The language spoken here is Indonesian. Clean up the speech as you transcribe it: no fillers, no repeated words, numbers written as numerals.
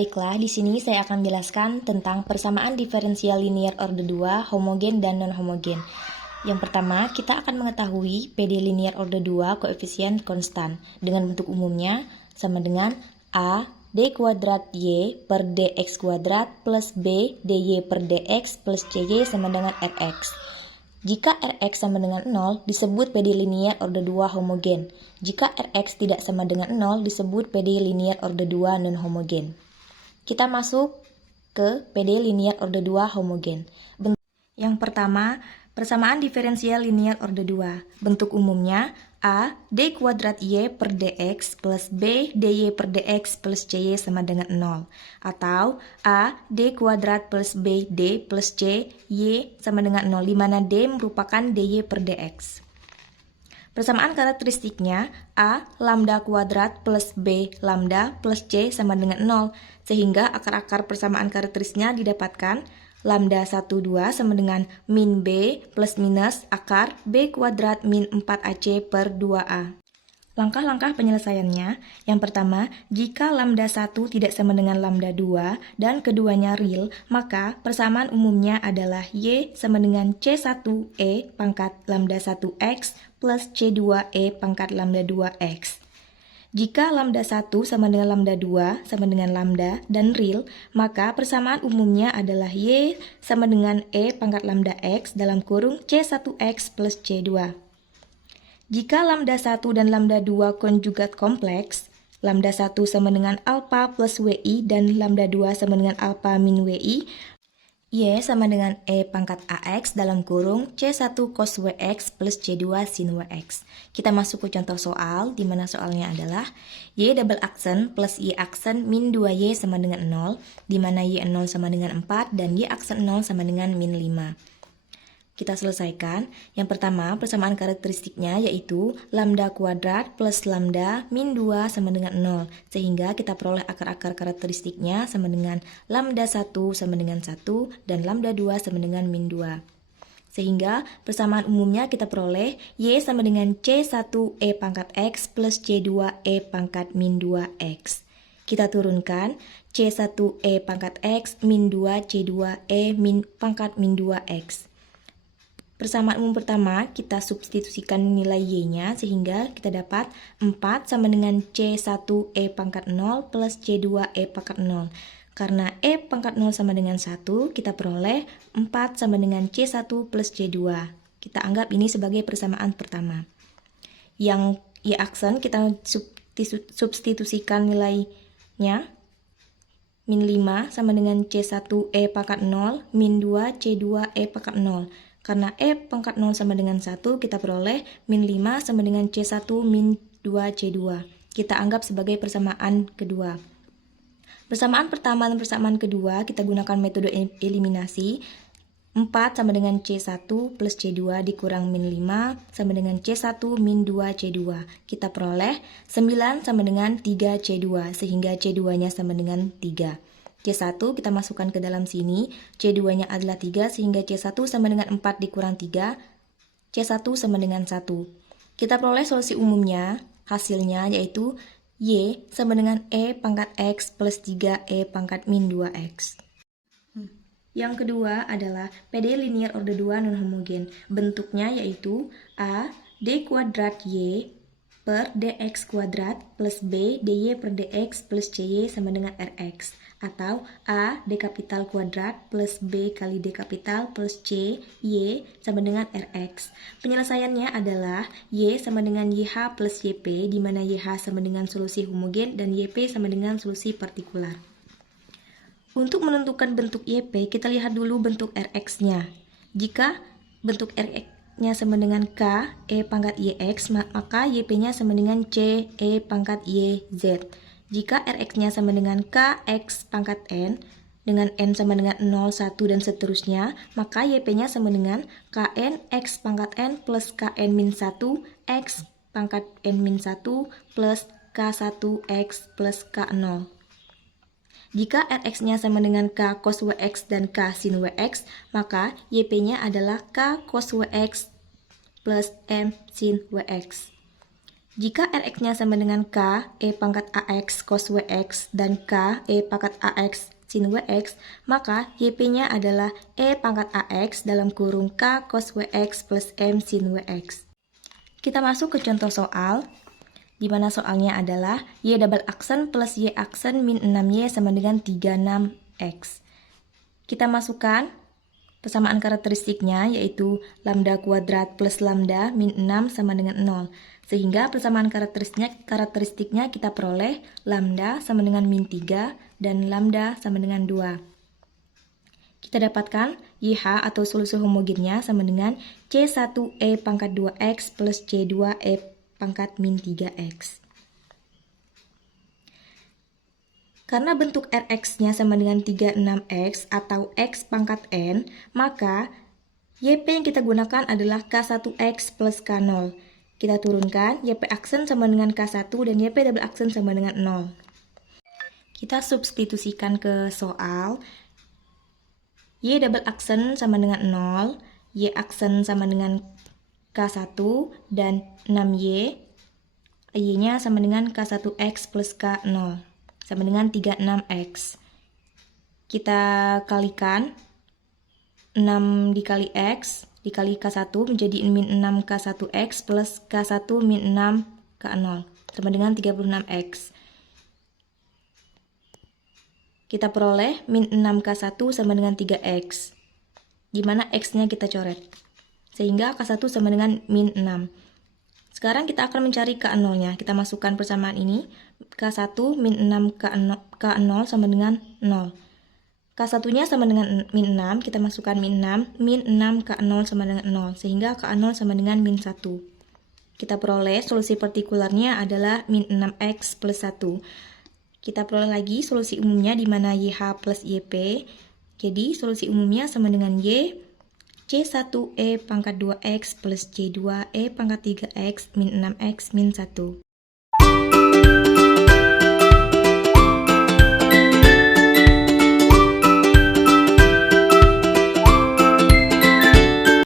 Baiklah, di sini saya akan menjelaskan tentang persamaan diferensial linear order 2, homogen dan non-homogen. Yang pertama, kita akan mengetahui PD linear order 2 koefisien konstan dengan bentuk umumnya sama dengan A d kuadrat y per dx kuadrat plus b dy per dx plus cy sama dengan rx. Jika Rx sama dengan 0, disebut PD linear order 2 homogen. Jika Rx tidak sama dengan 0, disebut PD linear order 2 non-homogen. Kita masuk ke PD linear order 2 homogen. Yang pertama, persamaan diferensial linear order 2. Bentuk umumnya A d kuadrat y per dx plus b dy per dx plus cy sama dengan 0. Atau A d kuadrat plus b d plus c y sama dengan 0, di mana d merupakan dy per dx. Persamaan karakteristiknya A lambda kuadrat plus b lambda plus c sama dengan 0, sehingga akar-akar persamaan karakteristiknya didapatkan lambda 1, 2 sama dengan min b plus minus akar b kuadrat min 4ac per 2a. Langkah-langkah penyelesaiannya, yang pertama, jika lambda 1 tidak sama dengan lambda 2 dan keduanya real, maka persamaan umumnya adalah y sama dengan c1e pangkat lambda 1x plus c2e pangkat lambda 2x. Jika lambda 1 sama dengan lambda 2 sama dengan lambda dan real, maka persamaan umumnya adalah y sama dengan e pangkat lambda x dalam kurung c1x plus c2. Jika lambda 1 dan lambda 2 konjugat kompleks, lambda 1 sama dengan alpha plus wi dan lambda 2 sama dengan alpha min wi, y sama dengan e pangkat ax dalam kurung c1 cos wx plus c2 sin wx. Kita masuk ke contoh soal, di mana soalnya adalah y double aksen plus y aksen min 2y sama dengan 0, di mana y 0 sama dengan 4 dan y aksen 0 sama dengan min 5. Kita selesaikan. Yang pertama, persamaan karakteristiknya yaitu lambda kuadrat plus lambda min 2 sama dengan 0. Sehingga kita peroleh akar-akar karakteristiknya sama dengan lambda 1 sama dengan 1 dan lambda 2 sama dengan min 2. Sehingga persamaan umumnya kita peroleh y sama dengan c1e pangkat x plus c2e pangkat min 2x. Kita turunkan c1e pangkat x min 2 c2e min pangkat min 2x. Persamaan umum pertama, kita substitusikan nilai y-nya sehingga kita dapat 4 sama dengan c1e pangkat 0 plus c2e pangkat 0. Karena e pangkat 0 sama dengan 1, kita peroleh 4 sama dengan c1 plus c2. Kita anggap ini sebagai persamaan pertama. Yang y aksen kita substitusikan nilainya. Min 5 sama dengan c1e pangkat 0 min 2 c2e pangkat 0. Karena e pangkat 0 sama dengan 1, kita peroleh min 5 sama dengan c1 min 2c2. Kita anggap sebagai persamaan kedua. Persamaan pertama dan persamaan kedua, kita gunakan metode eliminasi. 4 sama dengan c1 plus c2 dikurang min 5 sama dengan c1 min 2c2. Kita peroleh 9 sama dengan 3c2, sehingga c2-nya sama dengan 3. C1 kita masukkan ke dalam sini, C2-nya adalah 3 sehingga C1 sama dengan 4 dikurang 3, C1 sama dengan 1. Kita peroleh solusi umumnya, hasilnya yaitu Y sama dengan E pangkat X plus 3E pangkat min 2X. Yang kedua adalah PD linear order 2 non-homogen. Bentuknya yaitu A d kuadrat Y per dx kuadrat plus b dy per dx plus cy sama dengan rx, atau a d kapital kuadrat plus b kali d kapital plus c y sama dengan rx. Penyelesaiannya adalah y sama dengan yh plus yp, di mana yh sama dengan solusi homogen dan yp sama dengan solusi partikular. Untuk menentukan bentuk yp, kita lihat dulu bentuk rx-nya. Jika bentuk rx-nya sama dengan k e pangkat yx, maka yp-nya sama dengan c e pangkat yz. Jika rx-nya sama dengan kx pangkat n, dengan n sama dengan 0, 1, dan seterusnya, maka yp-nya sama dengan kn x pangkat n plus kn min 1 x pangkat n min 1 plus k1x plus k0. Jika rx-nya sama dengan k cos wx dan k sin wx, maka yp-nya adalah k cos wx plus m sin wx. Jika Rx-nya sama dengan K, E pangkat AX cos WX, dan K, E pangkat AX sin WX, maka YP-nya adalah E pangkat AX dalam kurung K cos WX plus M sin WX. Kita masuk ke contoh soal, di mana soalnya adalah Y double aksen plus Y aksen min 6Y sama dengan 36X. Kita masukkan persamaan karakteristiknya, yaitu lambda kuadrat plus lambda min 6 sama dengan 0. Sehingga persamaan karakteristiknya kita peroleh lambda sama dengan min 3 dan lambda sama dengan 2. Kita dapatkan YH atau solusi homogennya sama dengan C1E pangkat 2X plus C2E pangkat min 3X. Karena bentuk Rx-nya sama dengan 36X atau X pangkat N, maka YP yang kita gunakan adalah K1X plus K0. Kita turunkan, YP aksen sama dengan K1 dan YP double aksen sama dengan 0. Kita substitusikan ke soal. Y double aksen sama dengan 0, Y aksen sama dengan K1, dan 6Y, Y-nya sama dengan K1X plus K0, sama dengan 36X. Kita kalikan, 6 dikali X, dikali K1 menjadi min 6 K1X plus K1 min 6 K0, sama dengan 36X. Kita peroleh min 6K1 sama dengan 3X, di mana X-nya kita coret. Sehingga K1 sama dengan min 6. Sekarang kita akan mencari K0-nya. Kita masukkan persamaan ini. K1 min 6 K0 sama dengan 0. K1-nya sama dengan min 6. Kita masukkan min 6. Min 6 K0 sama dengan 0. Sehingga K0 sama dengan min 1. Kita peroleh solusi partikularnya adalah min 6X plus 1. Kita peroleh lagi solusi umumnya di mana YH plus YP. Jadi solusi umumnya sama dengan Y C1E pangkat 2X plus C2E pangkat 3X min 6X min 1.